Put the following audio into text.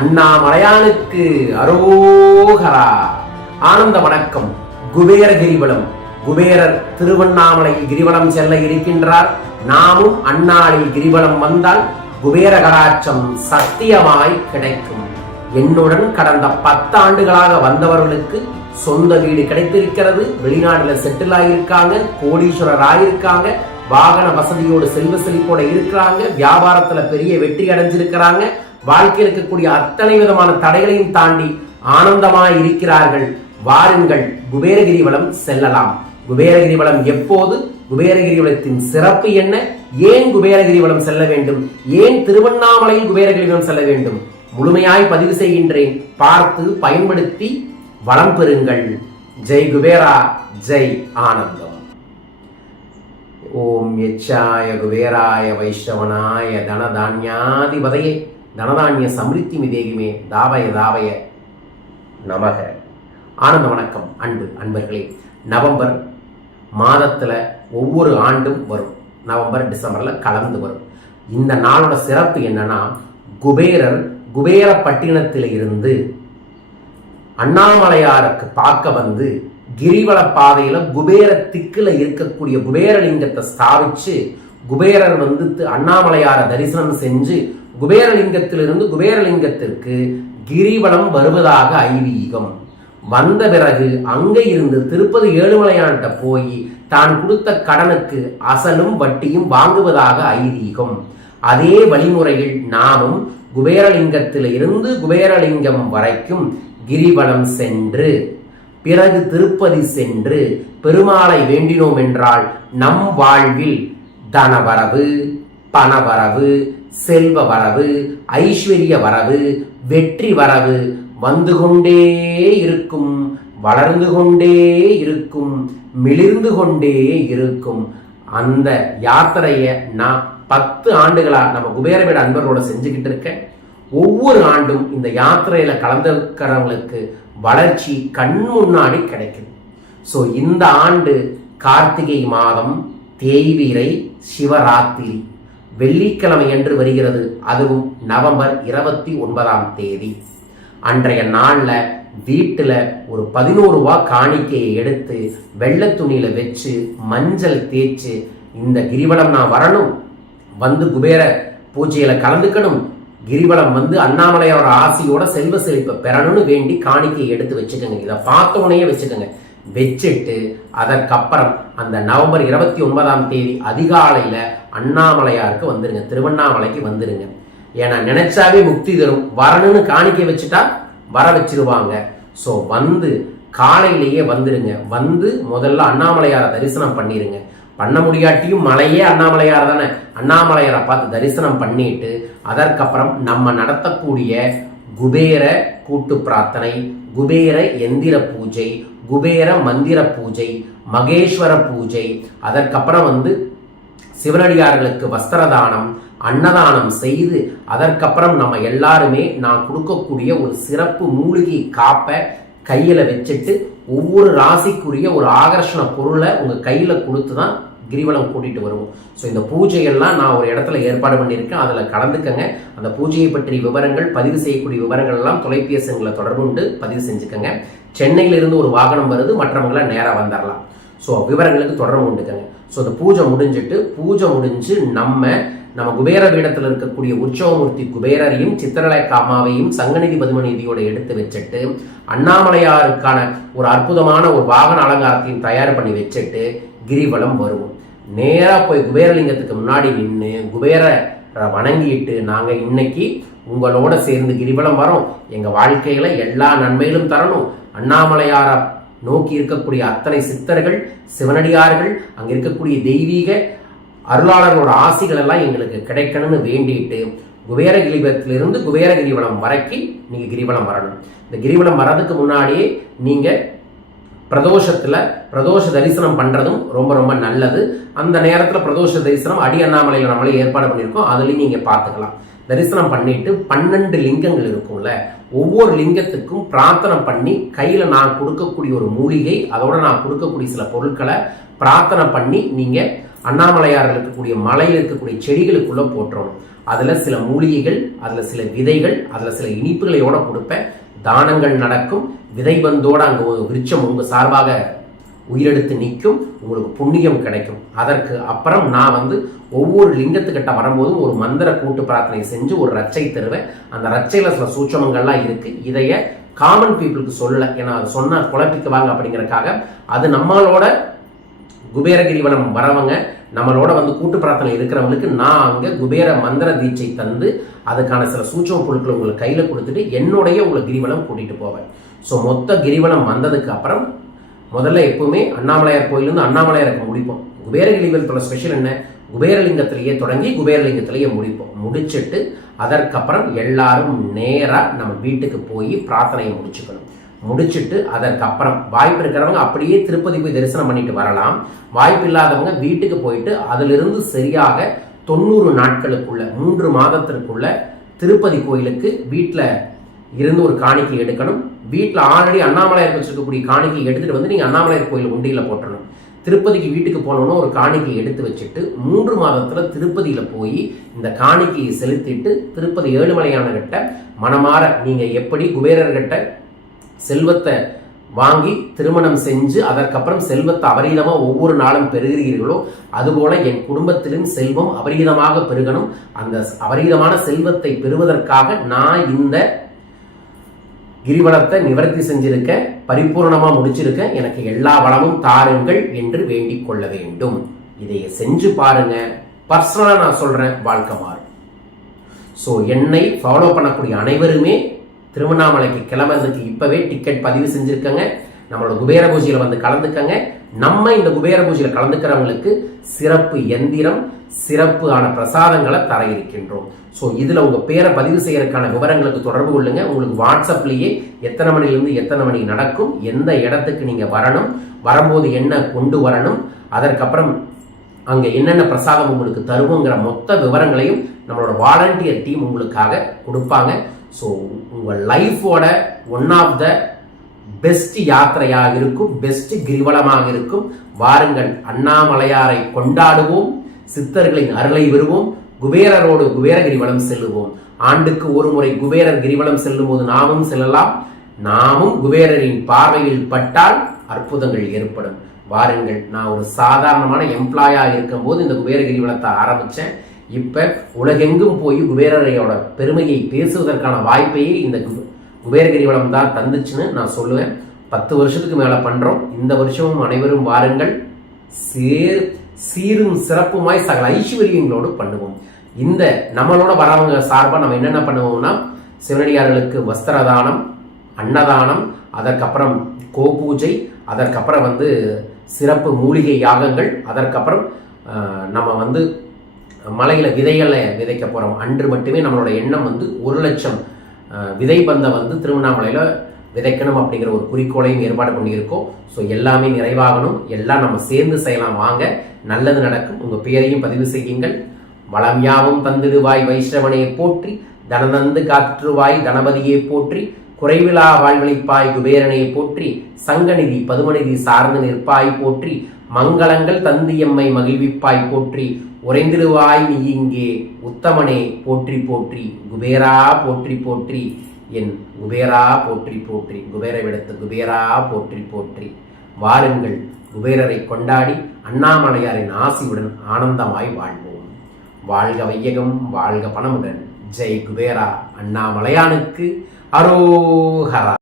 அண்ணாமலையானுக்கு அரோகரா. ஆனந்த வணக்கம். குபேர கிரிவலம். குபேரர் திருவண்ணாமலையில் கிரிவலம் செல்ல இருக்கின்றார். நாமும் அண்ணாளில் கிரிவலம் வந்தால் குபேர கடாட்சம் சத்தியமாய் கிடைக்கும். என்னுடன் கடந்த பத்தாண்டுகளாக வந்தவர்களுக்கு சொந்த வீடு கிடைத்திருக்கிறது. வெளிநாட்டுல செட்டில் ஆகியிருக்காங்க கோடீஸ்வரர் ஆகியிருக்காங்க வாகன வசதியோடு செல்வ செழிப்போட இருக்கிறாங்க வியாபாரத்துல பெரிய வெற்றி அடைஞ்சிருக்கிறாங்க. வாழ்க்கையில் இருக்கக்கூடிய அத்தனை விதமான தடைகளையும் தாண்டி ஆனந்தமாய் இருக்கிறார்கள். வாருங்கள் குபேரகிரிவலம் செல்லலாம். குபேரகிரிவலம் எப்போது? குபேரகிரிவலத்தின் சிறப்பு என்ன? ஏன் குபேரகிரிவலம் செல்ல வேண்டும்? ஏன் திருவண்ணாமலையில் குபேரகிரிவலம் செல்ல வேண்டும்? முழுமையாய் பதிவு செய்கின்றேன். பார்த்து பயன்படுத்தி வளம் பெறுங்கள். ஜெய் குபேரா ஜெய் ஆனந்தம். ஓம் யச்சாய குபேராய வைஷ்ணவனாய தனதான்யாதிபதையே. தனதானிய சமிருத்தி மிதேகுமே தாவய தாவய நமக. ஆனந்த வணக்கம் அன்பு அன்பர்களே. நவம்பர் மாதத்தில் ஒவ்வொரு ஆண்டும் வரும். நவம்பர் டிசம்பரில் கலந்து வரும். இந்த நாளோட சிறப்பு என்னன்னா குபேரர் குபேரப்பட்டினத்தில் இருந்து அண்ணாமலையாருக்கு பார்க்க வந்து கிரிவல பாதையில் குபேர திக்கில் இருக்கக்கூடிய குபேரலிங்கத்தை ஸ்தாபிச்சு குபேரர் வந்து அண்ணாமலையார தரிசனம் செஞ்சு குபேரலிங்கத்திலிருந்து குபேரலிங்கத்திற்கு கிரிவலம் வருவதாக ஐதீகம். வந்த பிறகு அங்கே இருந்து திருப்பதி ஏழுமலையான்கிட்ட போய் தான் கொடுத்த கடனுக்கு அசலும் வட்டியும் வாங்குவதாக ஐதீகம். அதே வழிமுறையில் நாமும் குபேரலிங்கத்தில் இருந்து குபேரலிங்கம் வரைக்கும் கிரிவலம் சென்று பிறகு திருப்பதி சென்று பெருமாளை வேண்டினோம் என்றால் நம் வாழ்வில் தனவரவு பணவரவு செல்வ வரவு ஐஸ்வர்ய வரவு வெற்றி வரவு வந்து கொண்டே இருக்கும் வளர்ந்து கொண்டே இருக்கும் மிளிர்ந்து கொண்டே இருக்கும். அந்த யாத்திரையை நான் பத்து ஆண்டுகளாக நம்ம குபேரவேட அன்பர்களோட செஞ்சுக்கிட்டு இருக்கேன். ஒவ்வொரு ஆண்டும் இந்த யாத்திரையில கலந்துக்கிறவங்களுக்கு வளர்ச்சி கண் முன்னாடி கிடைக்குது. ஸோ இந்த ஆண்டு கார்த்திகை மாதம் தேய்பிரை சிவராத்திரி வெள்ளிக்கிழமை என்று வருகிறது. அதுவும் நவம்பர் இருபத்தி ஒன்பதாம் தேதி. அன்றைய நாளில் வீட்டில் ஒரு பதினோரு ரூபா காணிக்கையை எடுத்து வெள்ளை துணியில் வச்சு மஞ்சள் தேய்ச்சி இந்த கிரிவலம் நான் வரணும். வந்து குபேர பூஜையில கலந்துக்கணும். கிரிவலம் வந்து அண்ணாமலையோட ஆசையோட செல்வ செழிப்பை பெறணும்னு வேண்டி காணிக்கையை எடுத்து வச்சுக்கோங்க. இதை பார்த்த உடனே வச்சுக்கோங்க. வச்சுட்டு அதற்கப்புறம் அந்த நவம்பர் இருபத்தி ஒன்பதாம் தேதி அதிகாலையில் அண்ணாமலையாருக்கு வந்துருங்க. திருவண்ணாமலைக்கு வந்துருங்க. ஏன்னா நினைச்சாவே முக்தி தரும். வரணும்னு காணிக்க வச்சுட்டா வர வச்சிருவாங்க. ஸோ வந்து காலையிலேயே வந்துருங்க. வந்து முதல்ல அண்ணாமலையாரை தரிசனம் பண்ணிடுங்க பண்ண முடியாட்டியும் மலையே அண்ணாமலையார் தானே. அண்ணாமலையாரை பார்த்து தரிசனம் பண்ணிட்டு அதற்கப்புறம் நம்ம நடத்தக்கூடிய குபேர கூட்டு பிரார்த்தனை குபேர எந்திர பூஜை குபேர மந்திர பூஜை மகேஸ்வர பூஜை. அதற்கப்புறம் வந்து சிவனடியார்களுக்கு வஸ்திரதானம் அன்னதானம் செய்து அதற்கப்புறம் நம்ம எல்லாருமே நான் கொடுக்கக்கூடிய ஒரு சிறப்பு மூலிகை காப்பை கையில் வச்சுட்டு ஒவ்வொரு ராசிக்குரிய ஒரு ஆகர்ஷண பொருளை உங்கள் கையில் கொடுத்து தான் கிரிவலம் கூட்டிகிட்டு வருவோம். ஸோ இந்த பூஜையெல்லாம் நான் ஒரு இடத்துல ஏற்பாடு பண்ணியிருக்கேன். அதில் கலந்துக்கங்க. அந்த பூஜையை பற்றிய விவரங்கள் பதிவு செய்யக்கூடிய விவரங்கள் எல்லாம் தொலைபேசிகளை தொடர்பு பதிவு செஞ்சுக்கோங்க. சென்னையிலிருந்து ஒரு வாகனம் வருது மற்றவங்களாம் நேராக வந்துடலாம் ஸோ விவரங்களுக்கு தொடர்பு கொண்டுக்கங்க ஸோ இந்த பூஜை முடிஞ்சிட்டு பூஜை முடிஞ்சு நம்ம நம்ம குபேர பீடத்தில் இருக்கக்கூடிய உற்சவமூர்த்தி குபேரரையும் சித்திரலேகா காமாவையும் சங்கநிதி பதுமநிதியோடு எடுத்து வச்சுட்டு அண்ணாமலையாருக்கான ஒரு அற்புதமான ஒரு வாகன அலங்காரத்தையும் தயார் பண்ணி வச்சுட்டு கிரிவலம் வருவோம். நேராக போய் குபேரலிங்கத்துக்கு முன்னாடி நின்று குபேர வணங்கிட்டு நாங்கள் இன்னைக்கு உங்களோட சேர்ந்து கிரிவலம் வரோம். எங்கள் வாழ்க்கையில் எல்லா நன்மைகளும் தரணும். அண்ணாமலையார நோக்கி இருக்கக்கூடிய அத்தனை சித்தர்கள் சிவனடியார்கள் அங்கே இருக்கக்கூடிய தெய்வீக அருளாளர்களோட ஆசிகள் எல்லாம் எங்களுக்கு கிடைக்கணும்னு வேண்டிட்டு குபேர கிரிவலத்திலிருந்து குபேர கிரிவலம் வரைக்கும் நீங்கள் கிரிவலம் வரணும். இந்த கிரிவலம் வர்றதுக்கு முன்னாடியே நீங்கள் பிரதோஷத்தில் பிரதோஷ தரிசனம் பண்ணுறதும் ரொம்ப ரொம்ப நல்லது. அந்த நேரத்தில் பிரதோஷ தரிசனம் அடி அண்ணாமலையில் நம்மளே ஏற்பாடு பண்ணியிருக்கோம். அதுலேயும் நீங்கள் பார்த்துக்கலாம். தரிசனம் பண்ணிட்டு பன்னெண்டு லிங்கங்கள் இருக்கும்ல ஒவ்வொரு லிங்கத்துக்கும் பிரார்த்தனை பண்ணி கையில் நான் கொடுக்கக்கூடிய ஒரு மூலிகை அதோட நான் கொடுக்கக்கூடிய சில பொருட்களை பிரார்த்தனை பண்ணி நீங்கள் அண்ணாமலையார் இருக்கக்கூடிய மலையில் இருக்கக்கூடிய செடிகளுக்குள்ளே போட்டுறணும். அதில் சில மூலிகைகள் அதில் சில விதைகள் அதில் சில இனிப்புகளையோட கொடுப்பேன். தானங்கள் நடக்கும். விதை பந்தோட அங்கே ஒரு விருட்சம் உங்கள் சார்பாக உயிரெடுத்து நிற்கும். உங்களுக்கு புண்ணியம் கிடைக்கும். அதற்கு அப்புறம் நான் வந்து ஒவ்வொரு லிங்கத்துக்கிட்ட வரும்போதும் ஒரு மந்திர கூட்டு பிரார்த்தனை செஞ்சு ஒரு ரச்சை தருவேன். அந்த ரச்சையில் சில சூட்சமங்கள்லாம் இருக்குது இதைய காமன் பீப்புளுக்கு சொல்லலை. ஏன்னா அது சொன்னா குழப்பிக்குவாங்க அப்படிங்கிறக்காக அது நம்மளோட குபேரகிரிவனம் வரவங்க நம்மளோட வந்து கூட்டு பிரார்த்தனை இருக்கிறவங்களுக்கு நான் அங்கே குபேர மந்திர தீட்சை தந்து அதுக்கான சில சூட்சம பொருட்களை உங்களுக்கு கையில் கொடுத்துட்டு என்னுடைய உங்களை கிரிவலம் கூட்டிகிட்டு போவேன். ஸோ மொத்த கிரிவலம் வந்ததுக்கு அப்புறம் முதல்ல எப்பவுமே அண்ணாமலையார் கோயிலேருந்து அண்ணாமலையாருக்கு முடிப்போம். குபேரகிரிவலத்தோட ஸ்பெஷல் என்ன? குபேரலிங்கத்திலேயே தொடங்கி குபேரலிங்கத்திலேயே முடிப்போம். முடிச்சுட்டு அதற்கப்புறம் எல்லாரும் நேராக நம்ம வீட்டுக்கு போய் பிரார்த்தனையை முடிச்சுக்கணும். முடிச்சுட்டு அதற்கப்புறம் வாய்ப்பு இருக்கிறவங்க அப்படியே திருப்பதி போய் தரிசனம் பண்ணிட்டு வரலாம். வாய்ப்பு இல்லாதவங்க வீட்டுக்கு போயிட்டு அதிலிருந்து சரியாக தொண்ணூறு நாட்களுக்குள்ள மூன்று மாதத்திற்குள்ள திருப்பதி கோயிலுக்கு வீட்டில் இருந்து ஒரு காணிக்கை எடுக்கணும். வீட்டில் ஆல்ரெடி அண்ணாமலையார் வச்சிருக்கக்கூடிய காணிக்கை எடுத்துட்டு வந்து நீங்கள் அண்ணாமலையார் கோயில் உண்டியில் போட்டணும் திருப்பதிக்கு வீட்டுக்கு போனோம்னா ஒரு காணிக்கை எடுத்து வச்சுட்டு மூன்று மாதத்தில் திருப்பதியில் போய் இந்த காணிக்கையை செலுத்திட்டு திருப்பதி ஏழுமலையான கிட்ட மனமாற நீங்கள் எப்படி குபேரர்கிட்ட செல்வத்தை வாங்கி திருமணம் செஞ்சு அதற்கப்புறம் செல்வத்தை அபரீதமாக ஒவ்வொரு நாளும் பெறுகிறீர்களோ அதுபோல என் குடும்பத்திலும் செல்வம் அபரீதமாக பெருகணும். அந்த அபரீதமான செல்வத்தை பெறுவதற்காக நான் இந்த கிரிவலத்தை நிவர்த்தி செஞ்சிருக்க பரிபூர்ணமா முடிச்சிருக்க எனக்கு எல்லா வளமும் தாருங்கள் என்று வேண்டிக் கொள்ள வேண்டும். இதை செஞ்சு பாருங்க. பர்சனலாக நான் சொல்றேன் வாழ்க்கை மாறும். ஸோ என்னை ஃபாலோ பண்ணக்கூடிய அனைவருமே திருவண்ணாமலைக்கு கிளம்புறதுக்கு இப்பவே டிக்கெட் பதிவு செஞ்சிருக்கங்க. நம்மளோட குபேரபூஜையில் வந்து கலந்துக்கங்க. நம்ம இந்த குபேரபூஜையில் கலந்துக்கிறவங்களுக்கு சிறப்பு எந்திரம் சிறப்பு ஆன பிரசாதங்களை தர இருக்கின்றோம். ஸோ இதில் உங்கள் பேரை பதிவு செய்யறதுக்கான விவரங்களுக்கு தொடர்பு கொள்ளுங்க. உங்களுக்கு வாட்ஸ்அப்லேயே எத்தனை மணிலேருந்து எத்தனை மணி நடக்கும் எந்த இடத்துக்கு நீங்கள் வரணும் வரும்போது என்ன கொண்டு வரணும் அதற்கப்புறம் அங்கே என்னென்ன பிரசாதம் உங்களுக்கு தருவோங்கிற மொத்த விவரங்களையும் நம்மளோட வாலண்டியர் டீம் உங்களுக்காக கொடுப்பாங்க. ஸோ உங்கள் லைஃபோட ஒன் ஆஃப் த பெஸ்ட் யாத்திரையாக இருக்கும் பெஸ்ட் கிரிவலமாக இருக்கும். வாருங்கள் அண்ணாமலையாரை கொண்டாடுவோம் சித்தர்களின் அருளை பெறுவோம் குபேரரோடு குபேர கிரிவலம் செல்லுவோம். ஆண்டுக்கு ஒரு முறை குபேரர் கிரிவலம் செல்லும் போது நாமும் செல்லலாம். நாமும் குபேரரின் பார்வையில் பட்டால் அற்புதங்கள் ஏற்படும். வாருங்கள் நான் ஒரு சாதாரணமான எம்ப்ளாயாக இருக்கும்போது இந்த குபேர கிரிவலத்தை ஆரம்பித்தேன் இப்போ உலகெங்கும் போய் குபேரரையோட பெருமையை பேசுவதற்கான வாய்ப்பையே இந்த கு- கிரிவலம் தான் தந்துச்சுன்னு நான் சொல்லுவேன். பத்து வருஷத்துக்கு மேலே பண்ணுறோம் இந்த வருஷமும் அனைவரும் வாருங்கள். சேர் சீரும் சிறப்புமாய் சகல ஐஸ்வர்யங்களோடு பண்ணுவோம். இந்த நம்மளோட வரவங்க சார்பாக நம்ம என்னென்ன பண்ணுவோம்னா சிவனடியார்களுக்கு வஸ்திரதானம் அன்னதானம் அதற்கப்புறம் கோபூஜை அதற்கப்புறம் வந்து சிறப்பு மூலிகை யாகங்கள் அதற்கப்புறம் நம்ம வந்து மலையில் விதைகளை விதைக்க போகிறோம் அன்று மட்டுமே நம்மளோட எண்ணம் வந்து ஒரு லட்சம் விதை பந்தை வந்து திருவண்ணாமலையில் விதைக்கணும் அப்படிங்கிற ஒரு குறிக்கோளையும் ஏற்பாடு பண்ணியிருக்கோம். ஸோ எல்லாமே நிறைவாகணும். எல்லாம் நம்ம சேர்ந்து செய்யலாம். வாங்க நல்லது நடக்கும். உங்கள் பெயரையும் பதிவு செய்யுங்கள். வளம் யாவும் தந்திடுவாய் வைஷ்ணவனையை போற்றி தனதந்து காற்றுவாய் தனபதியை போற்றி குறைவிலா வாழ்வழிப்பாய் குபேரனை போற்றி சங்கநிதி பதுமநிதி சார்ந்து நிற்பாய் போற்றி மங்களங்கள் தந்தியம்மை மகிழ்விப்பாய் போற்றி உறைந்திருவாய் நீ இங்கே உத்தமனே போற்றி போற்றி குபேரா போற்றி போற்றி என் குபேரா போற்றி போற்றி குபேர விடத்து குபேரா போற்றி போற்றி. வாருங்கள் குபேரரை கொண்டாடி அண்ணாமலையாரின் ஆசியுடன் ஆனந்தமாய் வாழ்வோம். வாழ்க வையகம் வாழ்க பணமுடன். ஜெய் குபேரா அண்ணாமலையானுக்கு அரோஹரா